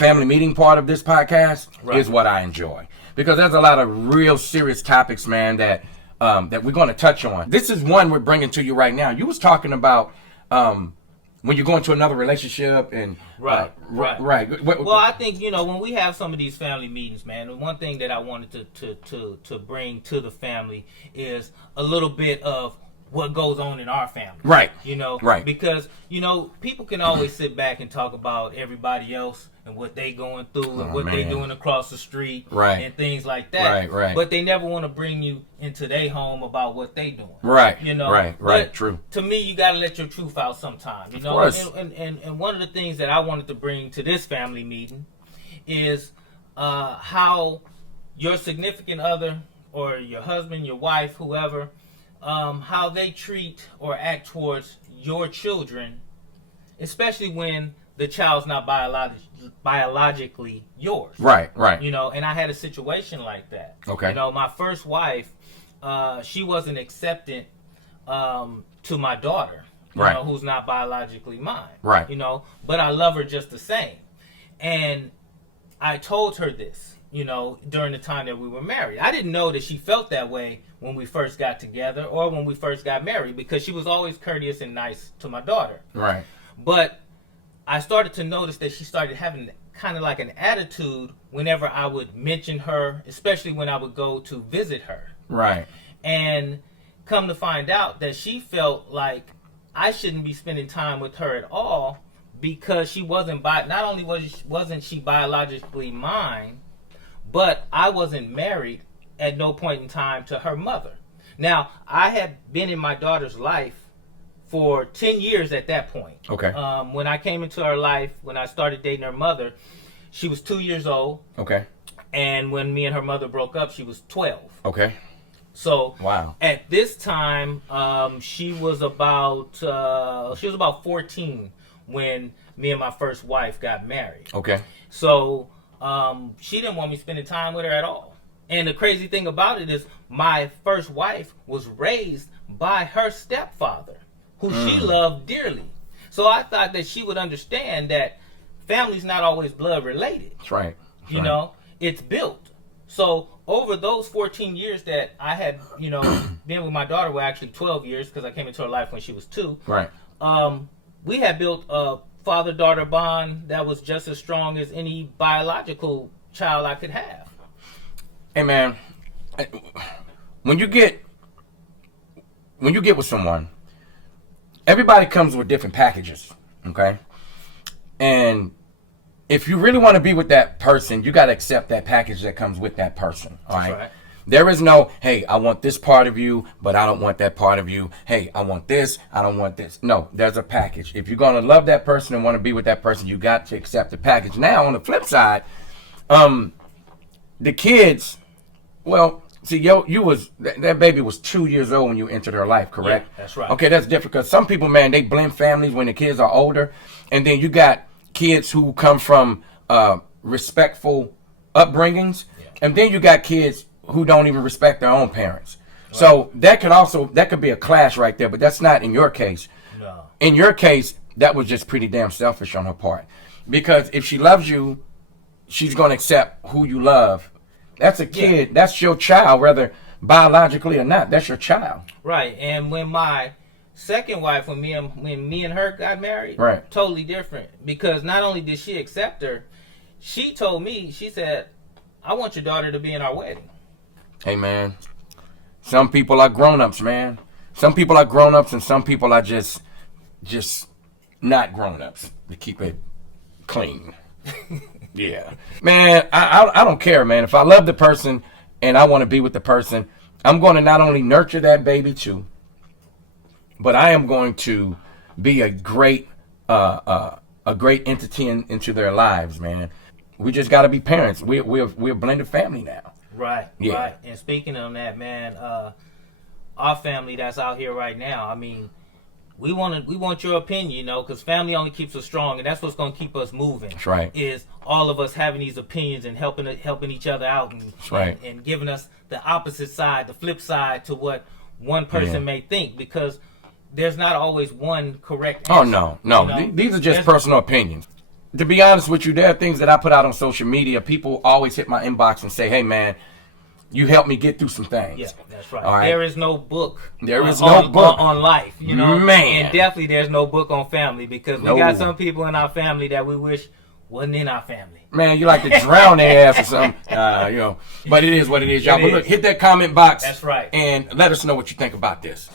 family meeting part of this podcast Right. is what I enjoy. Because there's a lot of real serious topics, man, that we're going to touch on. This is one we're bringing to you right now. You was talking about when you go into another relationship and... Right. Well, I think, when we have some of these family meetings, man, the one thing that I wanted to bring to the family is a little bit of what goes on in our family. Right. Right. Because, people can always sit back and talk about everybody else and what they going through and what they doing across the street and things like that. Right. But they never want to bring you into their home about what they doing. Right. Right. But true. To me, you got to let your truth out sometime. Of course. And one of the things that I wanted to bring to this family meeting is how your significant other or your husband, your wife, whoever, how they treat or act towards your children, especially when the child's not biologically yours. Right. And I had a situation like that. Okay. My first wife, she wasn't acceptant to my daughter, who's not biologically mine. Right. But I love her just the same. And I told her this, during the time that we were married. I didn't know that she felt that way when we first got together or when we first got married, because she was always courteous and nice to my daughter. Right. But I started to notice that she started having kind of like an attitude whenever I would mention her, especially when I would go to visit her. Right. And come to find out that she felt like I shouldn't be spending time with her at all because she wasn't not only wasn't she biologically mine, but I wasn't married at no point in time to her mother. Now, I had been in my daughter's life for 10 years at that point. Okay. When I came into her life, when I started dating her mother, she was 2 years old. Okay. And when me and her mother broke up, she was 12. Okay. So wow. At this time, she was about 14 when me and my first wife got married. Okay. So she didn't want me spending time with her at all. And the crazy thing about it is my first wife was raised by her stepfather, who she loved dearly. So I thought that she would understand that family's not always blood related. That's right. It's built. So over those 14 years that I had, been with my daughter, well, actually 12 years, because I came into her life when she was 2. Right. We had built a father-daughter bond that was just as strong as any biological child I could have. Hey, man, when you get with someone, everybody comes with different packages, okay? And if you really want to be with that person, you got to accept that package that comes with that person, all right? Right. There is no, hey, I want this part of you, but I don't want that part of you. Hey, I want this, I don't want this. No, there's a package. If you're going to love that person and want to be with that person, you got to accept the package. Now, on the flip side, the kids, well, see, that baby was 2 years old when you entered her life, correct? Yeah, that's right. Okay, that's different because some people, man, they blend families when the kids are older, and then you got kids who come from respectful upbringings, and then you got kids who don't even respect their own parents. Right. So that could be a clash right there, but that's not in your case. No. In your case, that was just pretty damn selfish on her part, because if she loves you, she's going to accept who you love. That's a kid. Yeah. That's your child, whether biologically or not. That's your child. Right. And when my second wife, when me and her got married, right, totally different. Because not only did she accept her, she told me, she said, I want your daughter to be in our wedding. Hey, man. Some people are grown-ups, man. Some people are grown-ups and some people are just not grown-ups, to keep it clean. Yeah. Man, I don't care, man. If I love the person and I want to be with the person, I'm going to not only nurture that baby too, but I am going to be a great entity into their lives, man. We just got to be parents. We're a blended family now. Right. Yeah. Right. And speaking on that, man, our family that's out here right now, I mean, we want your opinion, because family only keeps us strong, and that's what's going to keep us moving. That's right. Is all of us having these opinions and helping each other out, and that's right, and giving us the opposite side, the flip side to what one person may think, because there's not always one correct answer. Oh no, these are just personal opinions. to be honest with you, there are things that I put out on social media. People always hit my inbox and say, "Hey, man, you helped me get through some things." Yeah, that's right. All right. There is no book. There is no book on life, you know. Man. And definitely there's no book on family, because we got some people in our family that we wish wasn't in our family. Man, you like to drown their ass or something. You know. But it is what it is, y'all. But look, hit that comment box. That's right. And let us know what you think about this.